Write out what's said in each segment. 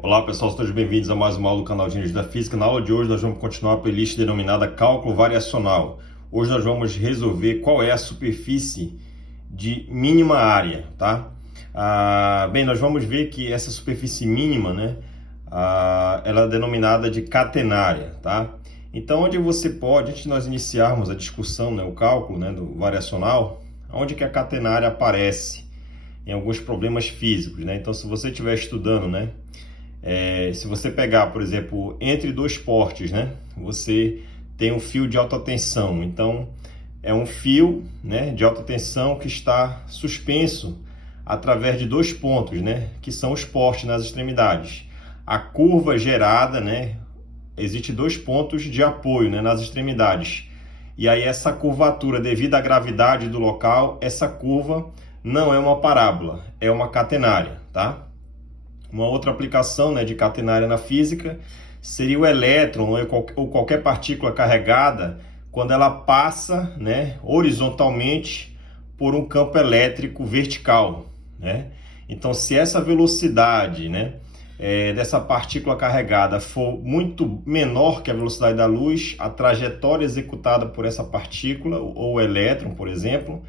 Olá pessoal, sejam bem-vindos a mais uma aula do canal de Engenharia da Física. Na aula de hoje nós vamos continuar a playlist denominada Cálculo Variacional. Hoje nós vamos resolver qual é a superfície de mínima área, tá? Bem, nós vamos ver que essa superfície mínima, né, ela é denominada de catenária, tá? Então, onde você pode, antes de nós iniciarmos a discussão, né, o cálculo, né, do variacional, onde que a catenária aparece em alguns problemas físicos, né? Então, se você estiver estudando, né, se você pegar, por exemplo, entre dois postes, né, você tem um fio de alta tensão. Então, é um fio, né, de alta tensão que está suspenso através de dois pontos, né, que são os postes nas extremidades. A curva gerada, né, existe dois pontos de apoio, né, nas extremidades. E aí essa curvatura, devido à gravidade do local, essa curva não é uma parábola, é uma catenária, tá? Uma outra aplicação, né, de catenária na física seria o elétron ou qualquer partícula carregada quando ela passa, né, horizontalmente por um campo elétrico vertical, né? Então, se essa velocidade, né, dessa partícula carregada for muito menor que a velocidade da luz, a trajetória executada por essa partícula ou elétron, por exemplo,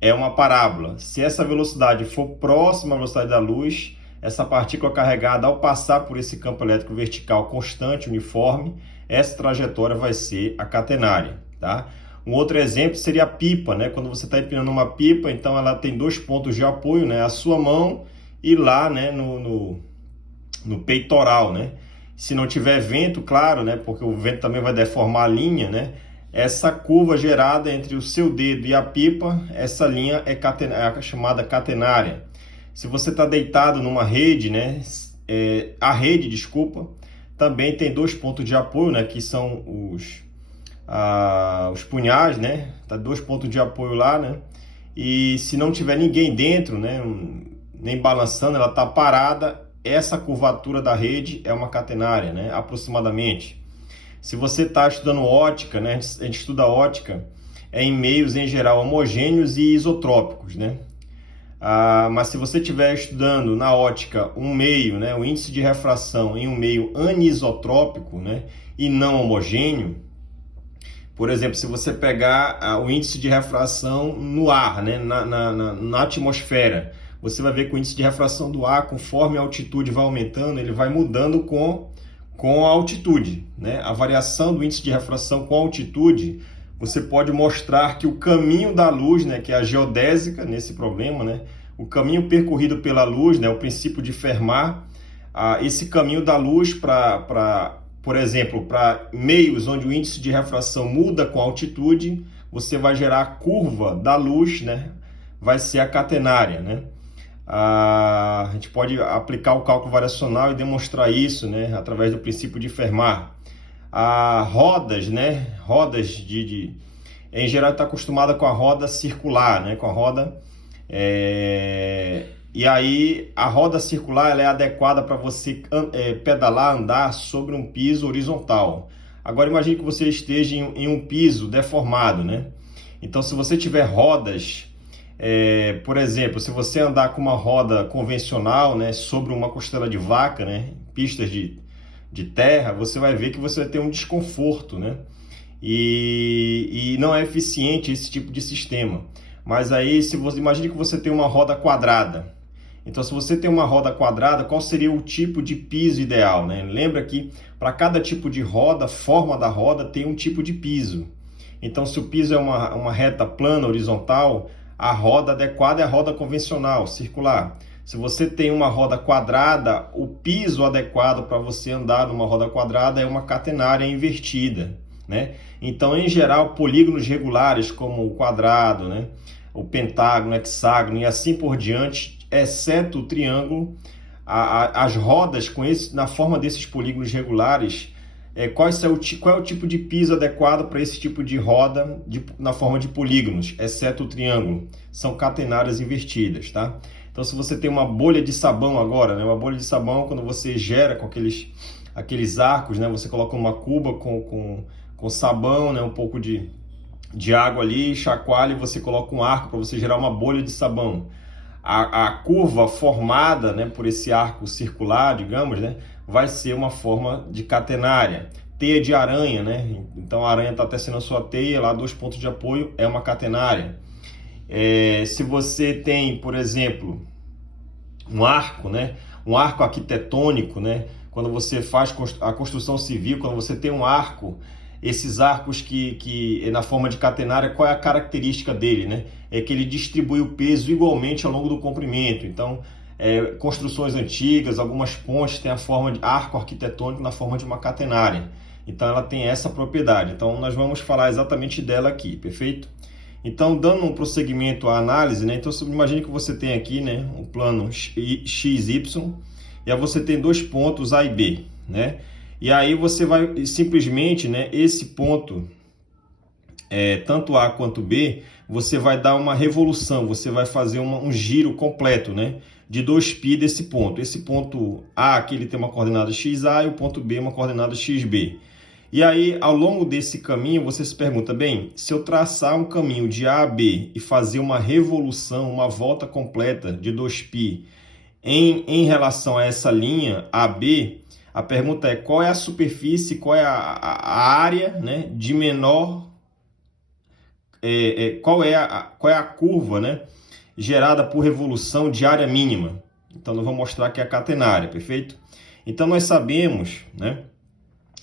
é uma parábola. Se essa velocidade for próxima à velocidade da luz, essa partícula carregada, ao passar por esse campo elétrico vertical constante, uniforme, essa trajetória vai ser a catenária, tá? Um outro exemplo seria a pipa, né? Quando você está empinando uma pipa, então ela tem dois pontos de apoio, né? A sua mão e lá, né, no peitoral, né? Se não tiver vento, claro, né? Porque o vento também vai deformar a linha, né? Essa curva gerada entre o seu dedo e a pipa, essa linha é a chamada catenária. Se você está deitado numa rede, né, a rede, desculpa, também tem dois pontos de apoio, né, que são os punhais, né, tá dois pontos de apoio lá, né, e se não tiver ninguém dentro, né, nem balançando, ela está parada, essa curvatura da rede é uma catenária, né, aproximadamente. Se você está estudando ótica, né, a gente estuda ótica em meios em geral homogêneos e isotrópicos, né. Mas se você estiver estudando na ótica um meio, né, o índice de refração em um meio anisotrópico, né, e não homogêneo, por exemplo, se você pegar o índice de refração no ar, né, na atmosfera, você vai ver que o índice de refração do ar, conforme a altitude vai aumentando, ele vai mudando com a altitude, né? A variação do índice de refração com a altitude, você pode mostrar que o caminho da luz, né, que é a geodésica nesse problema, né, o caminho percorrido pela luz, né, o princípio de Fermat, esse caminho da luz por exemplo, para meios onde o índice de refração muda com a altitude, você vai gerar a curva da luz, né, vai ser a catenária, né? A gente pode aplicar o cálculo variacional e demonstrar isso, né, através do princípio de Fermat. Rodas, né? Rodas em geral está acostumada com a roda circular, né? Com a roda e aí a roda circular ela é adequada para você pedalar, andar sobre um piso horizontal. Agora imagine que você esteja em um piso deformado, né? Então, se você tiver rodas, por exemplo, se você andar com uma roda convencional, né, sobre uma costela de vaca, né, pistas de terra, você vai ver que você vai ter um desconforto, né? E não é eficiente esse tipo de sistema. Mas aí, se você imagine que você tem uma roda quadrada. Então, se você tem uma roda quadrada, qual seria o tipo de piso ideal, né? Lembra que para cada tipo de roda, forma da roda tem um tipo de piso. Então, se o piso é uma reta plana, horizontal, a roda adequada é a roda convencional, circular. Se você tem uma roda quadrada, o piso adequado para você andar numa roda quadrada é uma catenária invertida, né? Então, em geral, polígonos regulares como o quadrado, né, o pentágono, o hexágono e assim por diante, exceto o triângulo, as rodas na forma desses polígonos regulares, qual é o tipo de piso adequado para esse tipo de roda na forma de polígonos, exceto o triângulo? São catenárias invertidas, tá? Então, se você tem uma bolha de sabão agora, né? Uma bolha de sabão, quando você gera com aqueles arcos, né? Você coloca uma cuba com sabão, né? Um pouco de água ali, chacoalha e você coloca um arco para você gerar uma bolha de sabão. a curva formada, né, por esse arco circular, digamos, né, vai ser uma forma de catenária. Teia de aranha, né? Então a aranha está tecendo a sua teia, lá 2 pontos de apoio, é uma catenária. Se você tem, por exemplo, um arco, né? Um arco arquitetônico, né? Quando você faz a construção civil, quando você tem um arco, esses arcos que na forma de catenária, qual é a característica dele, né? É que ele distribui o peso igualmente ao longo do comprimento. Então, construções antigas, algumas pontes têm a forma de arco arquitetônico na forma de uma catenária. Então, ela tem essa propriedade. Então, nós vamos falar exatamente dela aqui, perfeito? Então, dando um prosseguimento à análise, né? Então, imagine que você tem aqui, né, um plano XY, e aí você tem 2 pontos A e B, né? E aí você vai simplesmente, né, esse ponto, tanto A quanto B, você vai dar uma revolução, você vai fazer um giro completo, né, de 2π desse ponto. Esse ponto A aqui ele tem uma coordenada XA e o ponto B uma coordenada XB. E aí, ao longo desse caminho, você se pergunta, bem, se eu traçar um caminho de A a B e fazer uma revolução, uma volta completa de 2π em relação a essa linha AB, a pergunta é qual é a superfície, qual é a área, né, de menor, qual é a curva, né, gerada por revolução de área mínima. Então, nós vamos mostrar que é a catenária, perfeito? Então, nós sabemos, né,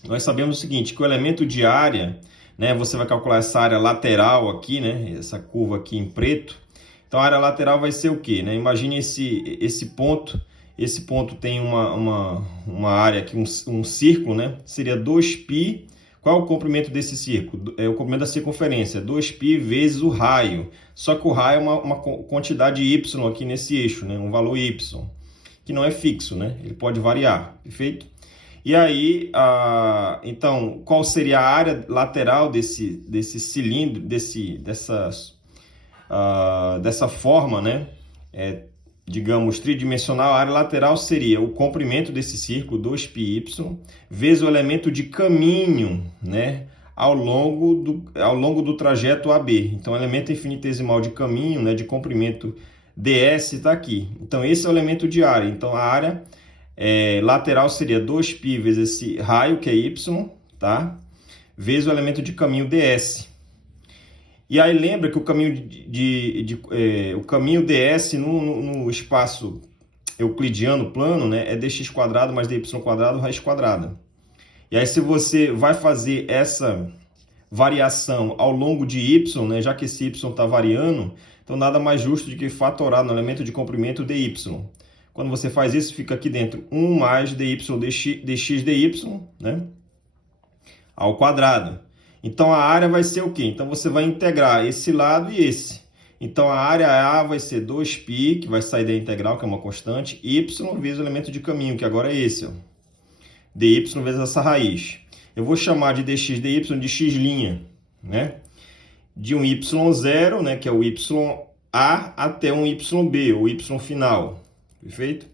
o seguinte, que o elemento de área, né, você vai calcular essa área lateral aqui, né, essa curva aqui em preto. Então, a área lateral vai ser o quê? Né? Imagine esse ponto tem uma área aqui, um círculo, né? Seria 2π. Qual é o comprimento desse círculo? É o comprimento da circunferência, 2π vezes o raio. Só que o raio é uma quantidade y aqui nesse eixo, né? Um valor y, que não é fixo, né? Ele pode variar, perfeito? E aí, então, qual seria a área lateral desse cilindro, dessa forma, né? Digamos, tridimensional? A área lateral seria o comprimento desse círculo, 2πy, vezes o elemento de caminho, né? Ao longo do trajeto AB. Então, o elemento infinitesimal de caminho, né? De comprimento ds está aqui. Então, esse é o elemento de área. Então, a área lateral seria 2π vezes esse raio, que é y, tá? Vezes o elemento de caminho ds. E aí lembra que o caminho o caminho ds no espaço euclidiano plano, né, é dx² mais dy² raiz quadrada. E aí se você vai fazer essa variação ao longo de y, né, já que esse y está variando, então nada mais justo do que fatorar no elemento de comprimento dy. Quando você faz isso, fica aqui dentro 1 mais dy dx dy, né, ao quadrado. Então, a área vai ser o quê? Então, você vai integrar esse lado e esse. Então, a área A vai ser 2π, que vai sair da integral, que é uma constante, y vezes o elemento de caminho, que agora é esse, ó, dy vezes essa raiz. Eu vou chamar de dx dy de x', né? De um y0, né, que é o ya, até um yb, o y final. Perfeito?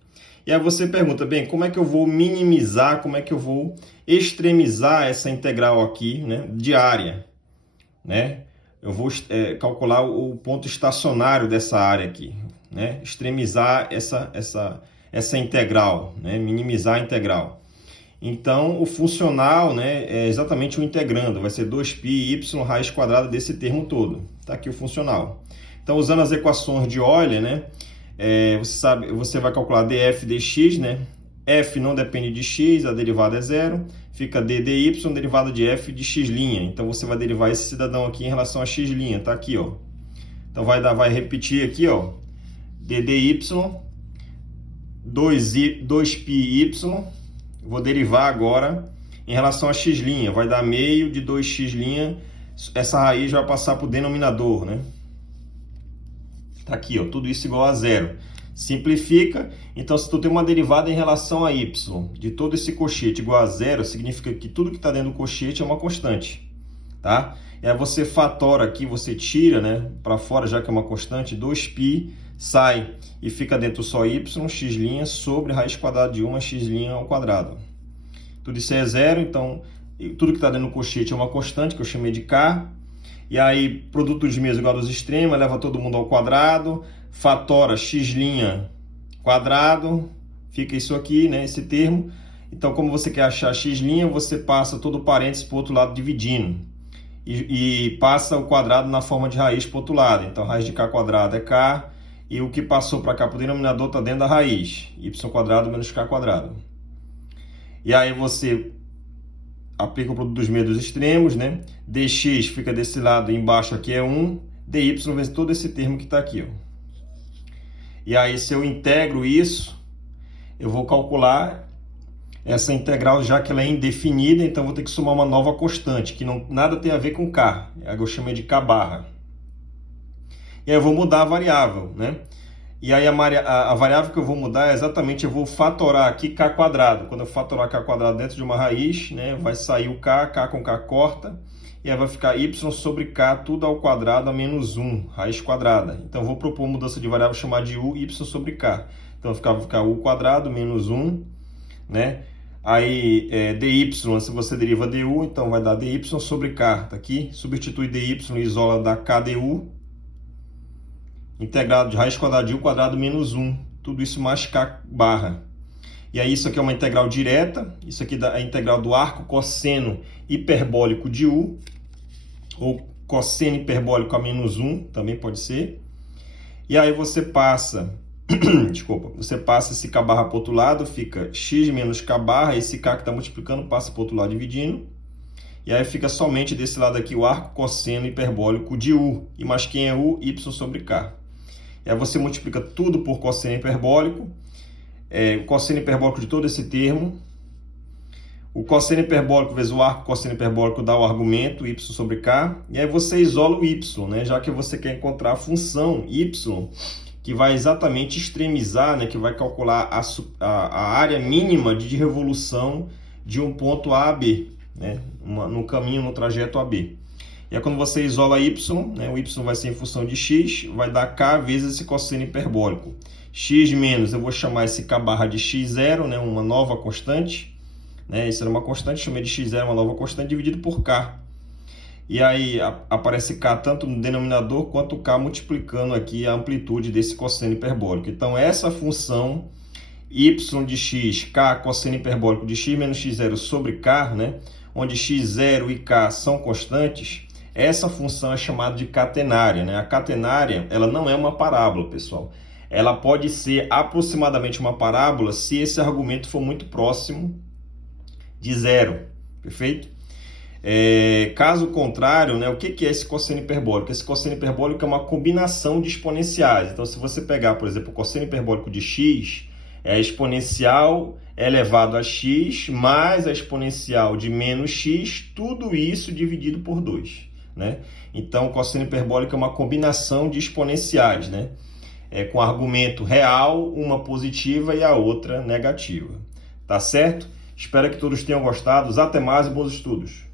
E aí você pergunta, bem, como é que eu vou minimizar, como é que eu vou extremizar essa integral aqui, né, de área, né? Eu vou calcular o ponto estacionário dessa área aqui, né? Extremizar essa integral, né? Minimizar a integral. Então, o funcional, né, é exatamente o integrando, vai ser 2π y raiz quadrada desse termo todo. Está aqui o funcional. Então, usando as equações de Euler, né, você vai calcular df dx, né? F não depende de x, a derivada é zero. Fica d dy, derivada de f de x'. Então, você vai derivar esse cidadão aqui em relação a x'. Tá aqui, ó. Então, vai repetir aqui, ó. d dy, 2πy. Vou derivar agora em relação a x'. Vai dar meio de 2x'. Essa raiz vai passar para o denominador, né? Tá aqui, ó, tudo isso igual a zero. Simplifica. Então, se tu tem uma derivada em relação a y de todo esse cochete igual a zero, significa que tudo que está dentro do cochete é uma constante, tá? E aí você fatora aqui, você tira, né, para fora, já que é uma constante, 2π sai e fica dentro só y, x' sobre raiz quadrada de 1 x' ao quadrado. Tudo isso é zero, então tudo que está dentro do cochete é uma constante, que eu chamei de k. E aí, produto dos meios igual aos extremos, leva todo mundo ao quadrado. fatora x' quadrado, fica isso aqui, né, esse termo. Então, como você quer achar x', você passa todo o parênteses para o outro lado dividindo. E passa o quadrado na forma de raiz para o outro lado. Então, raiz de k quadrado é k, e o que passou para cá para o denominador está dentro da raiz, y quadrado menos k quadrado. E aí você aplica o produto dos meios dos extremos, né? dx fica desse lado, embaixo aqui é 1, dy vem todo esse termo que está aqui, ó. E aí, se eu integro isso, eu vou calcular essa integral, já que ela é indefinida, então vou ter que somar uma nova constante, que não, nada tem a ver com k, eu chamei de k barra. E aí eu vou mudar a variável, né? E aí a variável que eu vou mudar é exatamente, eu vou fatorar aqui k quadrado. Quando eu fatorar k quadrado dentro de uma raiz, né, vai sair o k com k corta, e aí vai ficar y sobre k tudo ao quadrado a menos 1, raiz quadrada. Então eu vou propor mudança de variável chamada de u, y sobre k. Então vai ficar u quadrado menos 1, né? Aí dy, se você deriva du, então vai dar dy sobre k, tá aqui. Substitui dy e isola da k du. Integrado de raiz quadrada de u quadrado menos 1. Tudo isso mais k barra. E aí isso aqui é uma integral direta. Isso aqui é a integral do arco cosseno hiperbólico de u. Ou cosseno hiperbólico a menos 1, também pode ser. E aí você passa... Desculpa, você passa esse k barra para o outro lado, fica x menos k barra, esse k que está multiplicando passa para o outro lado dividindo. E aí fica somente desse lado aqui o arco cosseno hiperbólico de u. E mais quem é u? Y sobre k. E aí você multiplica tudo por cosseno hiperbólico. O cosseno hiperbólico de todo esse termo. O cosseno hiperbólico vezes o arco cosseno hiperbólico dá o argumento y sobre k. E aí você isola o y, né? Já que você quer encontrar a função y, que vai exatamente extremizar, né? Que vai calcular a área mínima de revolução de um ponto A a B, né? No caminho, no trajeto AB. E aí quando você isola y, né? O y vai ser em função de x, vai dar k vezes esse cosseno hiperbólico. X menos, eu vou chamar esse k barra de x0, né? Uma nova constante. Né? Isso era uma constante, chamei de x0, uma nova constante, dividido por k. E aí aparece k tanto no denominador quanto k multiplicando aqui a amplitude desse cosseno hiperbólico. Então essa função y de x, k cosseno hiperbólico de x menos x0 sobre k, né? Onde x0 e k são constantes, essa função é chamada de catenária, né? A catenária, ela não é uma parábola, pessoal. Ela pode ser aproximadamente uma parábola se esse argumento for muito próximo de zero, perfeito? Caso contrário, né, o que é esse cosseno hiperbólico? Esse cosseno hiperbólico é uma combinação de exponenciais. Então, se você pegar, por exemplo, o cosseno hiperbólico de x, é a exponencial elevado a x mais a exponencial de menos x, tudo isso dividido por 2. Né? Então, o cosseno hiperbólico é uma combinação de exponenciais, né? Com argumento real, uma positiva e a outra negativa. Tá certo? Espero que todos tenham gostado. Até mais e bons estudos!